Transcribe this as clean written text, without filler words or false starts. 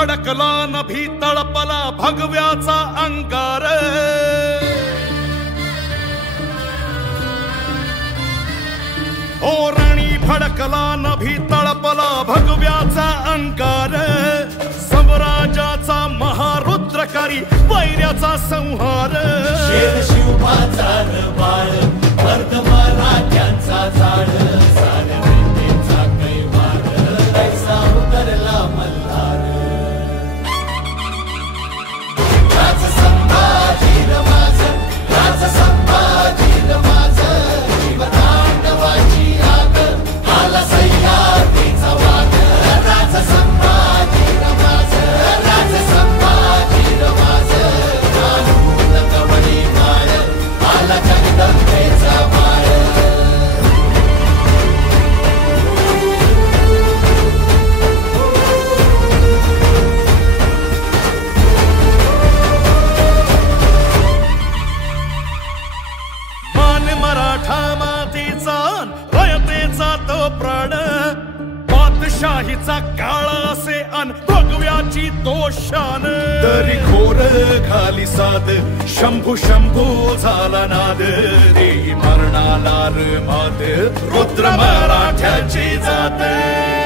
फडकला नभी तळपला भगव्याचा अंगार ओ रणी फडकला नभी तळपला भगव्याचा अंगार समराजाचा महारुद्रकारी वैर्याचा संहार शेर शिवबाचा बाळ मर्द मराठ्यांचा झाड साऱ्या दैत्याचा कैवार ऐसा उतरला मल्हार राज संभाजी रमाज राज संभाजी रमाज जीवतांडवाची आग आला सह्याद्रीचा वाघ राज संभाजी रमाज राज संभाजी रमाज कानून कवळी माळ आला जगदंबेचा माळ मराठा मातीचा रयतेचा तो प्राण बादशाहीचा काळा असे अन भगव्याची तो शान तरी घोर खाली साद शंभू शंभू झाला नाद देही मरणाला मात रुद्र मराठ्याची जात